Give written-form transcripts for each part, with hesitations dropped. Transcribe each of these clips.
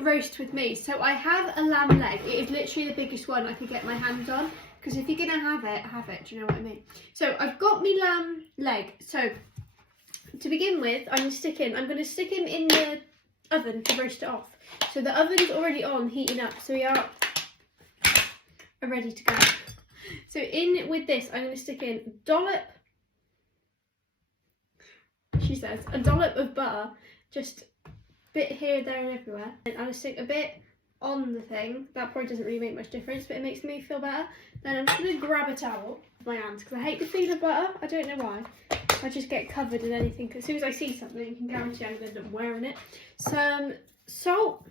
roast with me. So I have a lamb leg. It is literally the biggest one I could get my hands on. Because if you're going to have it, do you know what I mean? So I've got me lamb leg. So to begin with, I'm going to stick him in the oven to roast it off. So the oven is already on, heating up. So we are ready to go. So in with this, I'm going to stick in a dollop, she says, a dollop of butter, just a bit here, there and everywhere. And I'll stick a bit on the thing. That probably doesn't really make much difference, but it makes me feel better. Then I'm just going to grab a towel with my hands, because I hate the feel of butter. I don't know why. I just get covered in anything. As soon as I see something, you can guarantee I'm going to end up wearing it. Some salt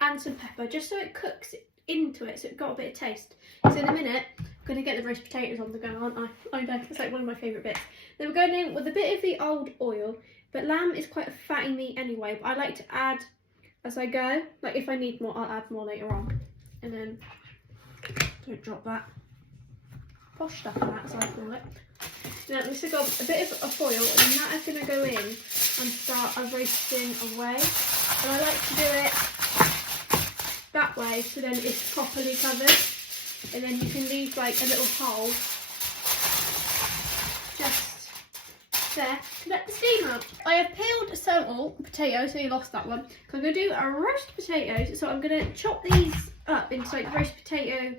and some pepper, just so it cooks into it, so it's got a bit of taste. So in a minute, I'm going to get the roast potatoes on the go, aren't I? I know, it's like one of my favourite bits. Then we're going in with a bit of the old oil, but lamb is quite a fatty meat anyway, but I like to add as I go. Like if I need more, I'll add more later on. And then, don't drop that. Posh stuff in that, as I call it. Now I'm just going to go a bit of foil, and that is going to go in and start roasting away. And I like to do it that way, so then it's properly covered, and then you can leave like a little hole just there to let the steam out. I have peeled some potatoes, so you lost that one. I'm going to do a roast potatoes, so I'm going to chop these up into like roast potato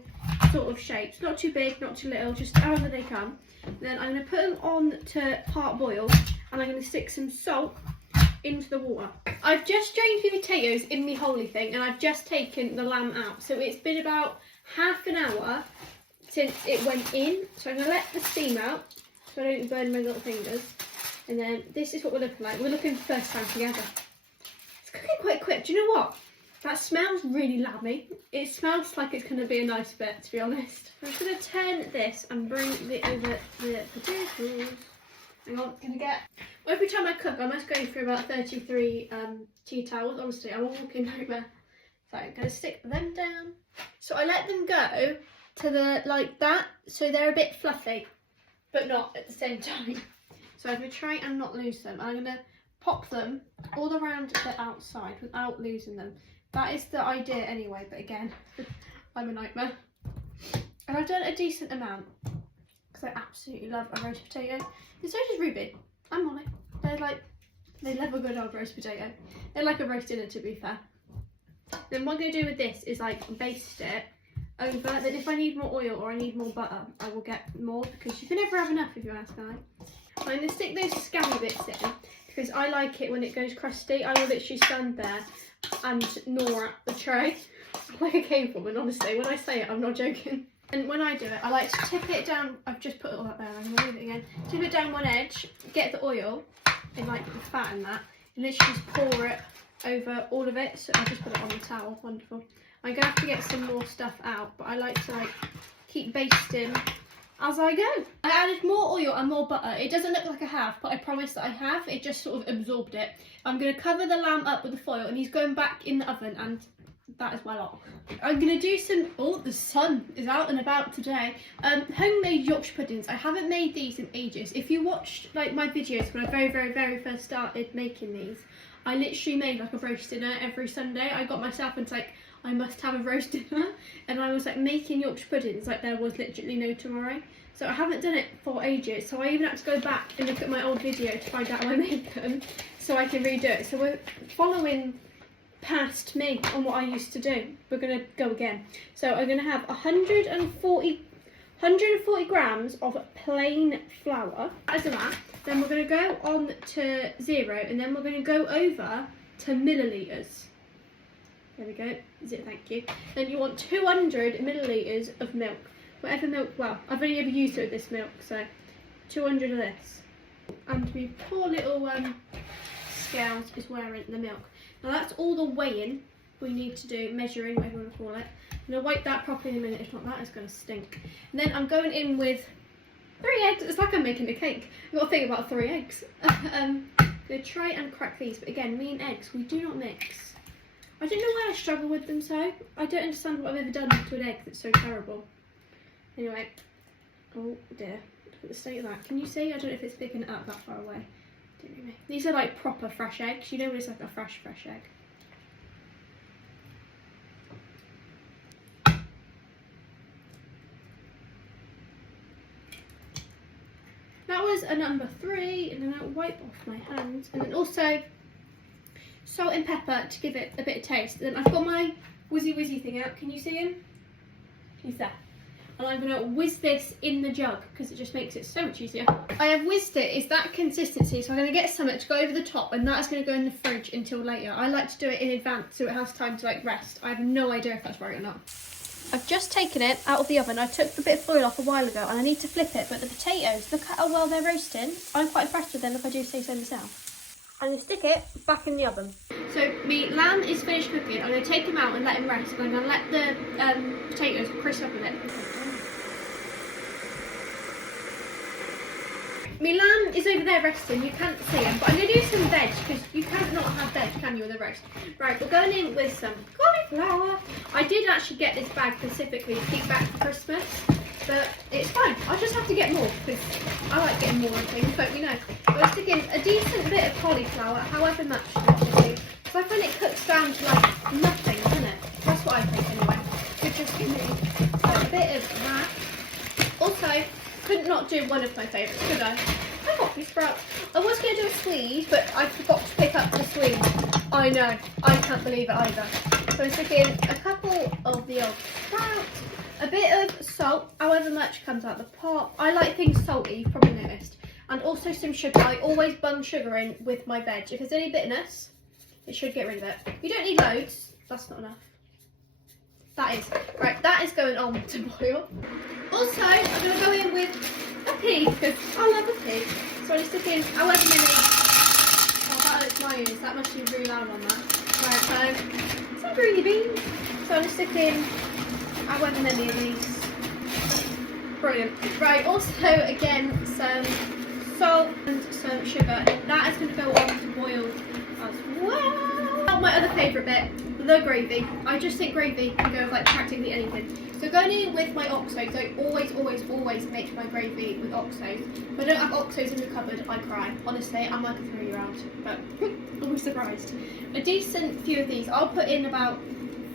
sort of shapes, not too big, not too little, just however they come. Then I'm going to put them on to part boil, and I'm going to stick some salt into the water. I've just drained the potatoes in my holy thing, and I've just taken the lamb out. So it's been about half an hour since it went in. So I'm going to let the steam out so I don't burn my little fingers. And then this is what we're looking like. We're looking for the first time together. It's cooking quite quick. Do you know what? That smells really lammy. It smells like it's going to be a nice bit, to be honest. I'm just going to turn this and bring it over the potatoes. Hang on, gonna get. Every time I cook, I must go through about 33 tea towels. Honestly, I'm a walking nightmare. So I'm gonna stick them down. So I let them go to the like that, so they're a bit fluffy, but not at the same time. So I'm gonna try and not lose them. I'm gonna pop them all around the outside without losing them. That is the idea anyway. But again, I'm a nightmare. And I've done a decent amount, because I absolutely love a roast potato. And so does Ruby and Molly. They love a good old roast potato. They're like a roast dinner, to be fair. Then what I'm going to do with this is like baste it over. Then if I need more oil or I need more butter, I will get more, because you can never have enough if you ask me. I'm going to stick those scabby bits in, because I like it when it goes crusty. I will literally stand there and gnaw at the tray like a cave woman, honestly. When I say it, I'm not joking. And when I do it, I like to tip it down. I've just put it all up there, I'm going to move it again. Tip it down one edge, get the oil, and like the fat in that, and literally just pour it over all of it. So I just put it on the towel, wonderful. I'm going to have to get some more stuff out, but I like to like keep basting as I go. I added more oil and more butter. It doesn't look like I have, but I promise that I have. It just sort of absorbed it. I'm going to cover the lamb up with the foil, and he's going back in the oven, and that is my lot. I'm going to do some, oh, the sun is out and about today, homemade Yorkshire puddings. I haven't made these in ages. If you watched like my videos when I very first started making these, I literally made like a roast dinner every Sunday. I got myself into like, I must have a roast dinner, and I was like making Yorkshire puddings like there was literally no tomorrow. So I haven't done it for ages, so I even had to go back and look at my old video to find out how I made them, so I can redo it. So we're following past me on what I used to do. We're going to go again. So I'm going to have 140 grams of plain flour as a that. Then we're going to go on to 0, and then we're going to go over to millilitres. There we go. Thank you. Then you want 200 millilitres of milk. Whatever milk, well, I've only ever used it with this milk, so 200 of this. And my poor little scales is wearing the milk. Now that's all the weighing we need to do, measuring, whatever you want to call it. I'm going to wipe that properly in a minute, if not that is going to stink. And then I'm going in with 3 eggs. It's like I'm making a cake. I've got to think about 3 eggs. I'm going to try and crack these, but again, me and eggs, we do not mix. I don't know why I struggle with them so. I don't understand what I've ever done to an egg that's so terrible. Anyway, oh dear, look at the state of that. Can you see? I don't know if it's picking it up that far away. These are like proper fresh eggs. You know when it's like a fresh egg. as a number 3, and then I'll wipe off my hands. And then also salt and pepper to give it a bit of taste. Then I've got my whizzy thing out. Can you see him? He's there. And I'm going to whiz this in the jug because it just makes it so much easier. I have whizzed it, it's that consistency, so I'm going to get something to go over the top, and that is going to go in the fridge until later. I like to do it in advance so it has time to like rest. I have no idea if that's right or not. I've just taken it out of the oven. I took the bit of foil off a while ago and I need to flip it, but the potatoes, look at how well they're roasting. I'm quite impressed with them if I do say so myself. I'm going to stick it back in the oven. So my lamb is finished cooking. I'm going to take him out and let him rest. I'm going to let the potatoes crisp up a bit. My lamb is over there resting, you can't see him, but I'm going to do some veg, because you can't not have veg, can you, with a roast? Right, we're going in with some cauliflower. I did actually get this bag specifically to keep back for Christmas, but it's fine. I just have to get more, because I like getting more of things, don't we know? We're sticking a decent bit of cauliflower, however much, because I find it cooks down to like nothing, doesn't it? That's what I think anyway, which is for me. So a bit of that. Also, couldn't not do one of my favourites, could I? I got these sprouts. I was going to do a Swede, but I forgot to pick up the Swede. I know, I can't believe it either. So I'm sticking a couple of the old sprouts, a bit of salt, however much comes out the pot. I like things salty, you've probably noticed. And also some sugar. I always bung sugar in with my veg. If there's any bitterness, it should get rid of it. You don't need loads, that's not enough. That is. Right, that is going on to boil. Also, I'm going to go in with a pig, because I love a pig. So I'm sticking however many... Oh, that hurts my ears. That must be really loud on that. Right, so some greeny beans. So I'm sticking however many of these. Brilliant. Right, also, again, some salt and some sugar. And that is going to go on to boil as well. My other favourite bit, the gravy. I just think gravy can go with like practically anything. So going in with my oxos, I always make my gravy with oxos. If I don't have oxos in the cupboard, I cry. Honestly, I'm like a 3-year-old, but I'm surprised. A decent few of these. I'll put in about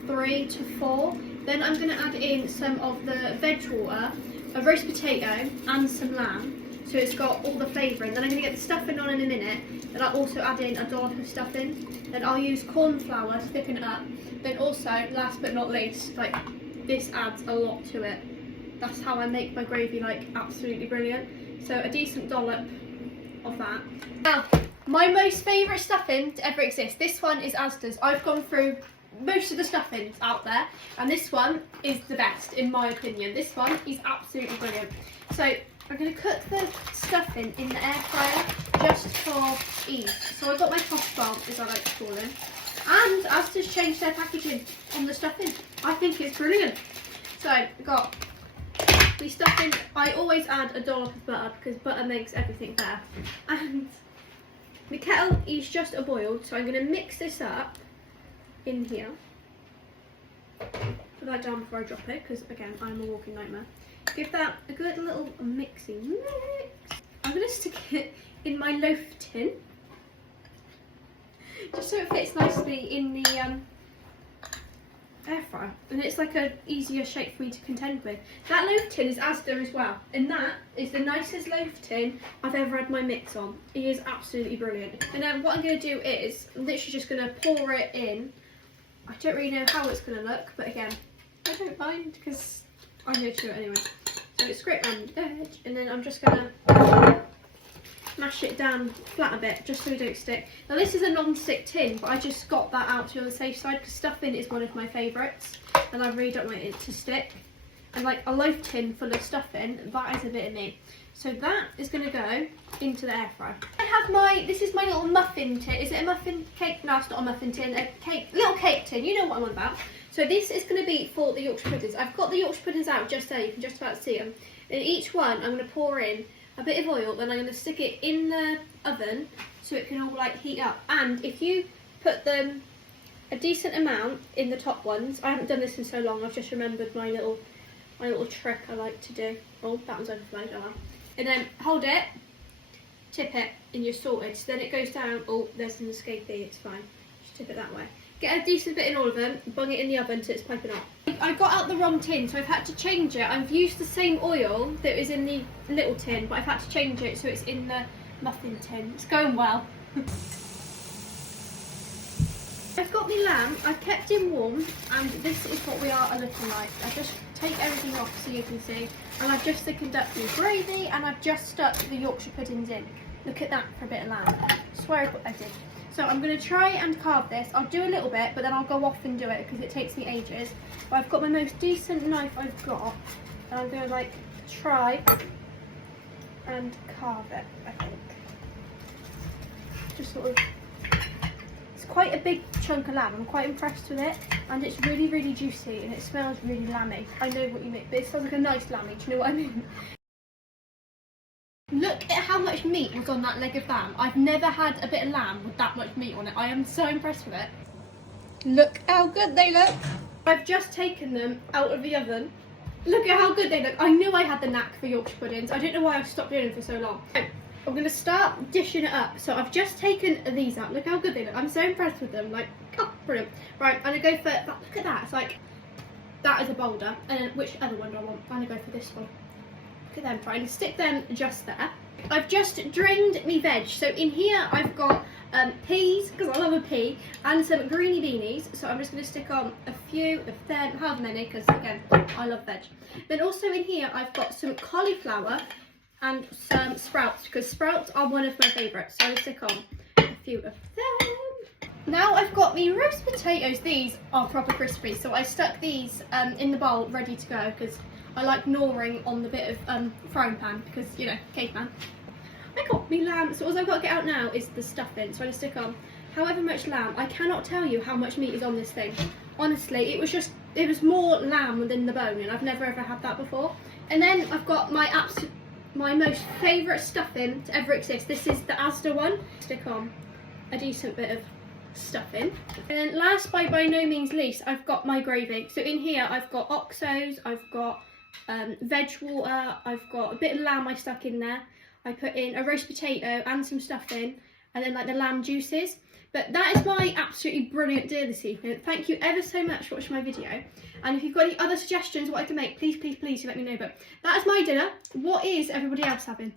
3 to 4. Then I'm going to add in some of the veg water, a roast potato and some lamb. So it's got all the flavouring. Then I'm going to get the stuffing on in a minute. Then I'll also add in a dollop of stuffing. Then I'll use corn flour to thicken it up. Then also, last but not least, like this adds a lot to it. That's how I make my gravy like absolutely brilliant. So a decent dollop of that. Now, my most favourite stuffing to ever exist. This one is Asda's. I've gone through most of the stuffings out there, and this one is the best in my opinion. This one is absolutely brilliant. So I'm going to cook the stuffing in the air fryer just for ease. So I've got my posh bomb, as I like to call them, and Asda's changed their packaging on the stuffing. I think it's brilliant. So I've got the stuffing. I always add a dollop of butter because butter makes everything better. And the kettle is just boiled, so I'm going to mix this up in here. Put that down before I drop it because again I'm a walking nightmare. Give that a good little mixy mix. I'm going to stick it in my loaf tin, just so it fits nicely in the air fryer, and it's like an easier shape for me to contend with. That loaf tin is Asda as well, and that is the nicest loaf tin I've ever had my mix on. It is absolutely brilliant. And then what I'm going to do is I'm literally just going to pour it in. I don't really know how it's going to look, but again, I don't mind because I'm going to do it anyway. So it's great and veg, and then I'm just going to mash it down flat a bit just so we don't stick. Now this is a non-stick tin, but I just got that out to be on the safe side because stuffing is one of my favourites and I really don't want it to stick. And like a loaf tin full of stuffing, that is a bit of me. So that is going to go into the air fryer. I have this is my little muffin tin. Is it a muffin cake? No, it's not a muffin tin, a cake, little cake tin, you know what I'm on about. So this is going to be for the Yorkshire puddings. I've got the Yorkshire puddings out just there, you can just about see them. In each one I'm going to pour in a bit of oil, then I'm going to stick it in the oven so it can all like heat up. And if you put them a decent amount in the top ones, I haven't done this in so long, I've just remembered my little trick I like to do. Oh, that one's overflowed, oh well. And then hold it, tip it, and you're sorted. So then it goes down. Oh, there's an escapee, it's fine. Just tip it that way. get a decent bit in all of them, bung it in the oven till it's piping hot. I got out the wrong tin, so I've had to change it. I've used the same oil that was in the little tin, but I've had to change it so it's in the muffin tin. It's going well. I've got my lamb, I've kept him warm, and this is what we are looking like. I just take everything off so you can see, and I've just thickened up the gravy, and I've just stuck the Yorkshire puddings in. Look at that for a bit of lamb. I swear I did. So I'm going to try and carve this. I'll do a little bit, but then I'll go off and do it because it takes me ages. But I've got my most decent knife I've got, and I'm going to like try and carve it, I think. Just sort of, it's quite a big chunk of lamb. I'm quite impressed with it, and it's really, really juicy, and it smells really lammy. I know what you mean, but it smells like a nice lammy, do you know what I mean? Look at how much meat was on that leg of lamb. I've never had a bit of lamb with that much meat on it. I am so impressed with it. Look how good they look. I've just taken them out of the oven. Look at how good they look. I knew I had the knack for Yorkshire puddings. I don't know why I've stopped doing them for so long. I'm going to start dishing it up. So I've just taken these out. Look how good they look. I'm so impressed with them. Like, oh, brilliant. Right, I'm going to go for, look at that. It's like, that is a boulder. And then which other one do I want? I'm going to go for this one. Look at them, trying to stick them just there. I've just drained me veg. So in here I've got peas, because I love a pea, and some greeny beanies. So I'm just going to stick on a few of them, however many, because again, I love veg. Then also in here I've got some cauliflower and some sprouts, because sprouts are one of my favourites. So I'll stick on a few of them. Now I've got me roast potatoes. These are proper crispy. So I stuck these in the bowl ready to go, because I like gnawing on the bit of frying pan, because, you know, caveman. I got me lamb, so all I've got to get out now is the stuffing. So I just stick on however much lamb. I cannot tell you how much meat is on this thing. Honestly, it was more lamb than the bone, and I've never ever had that before. And then I've got my most favourite stuffing to ever exist. This is the Asda one. Stick on a decent bit of stuffing. And then last but by no means least, I've got my gravy. So in here I've got oxos, I've got veg water, I've got a bit of lamb I stuck in there. I put in a roast potato and some stuffing, and then like the lamb juices. But that is my absolutely brilliant dinner this evening. Thank you ever so much for watching my video. And if you've got any other suggestions what I can make, please, please, please let me know. But that is my dinner. What is everybody else having?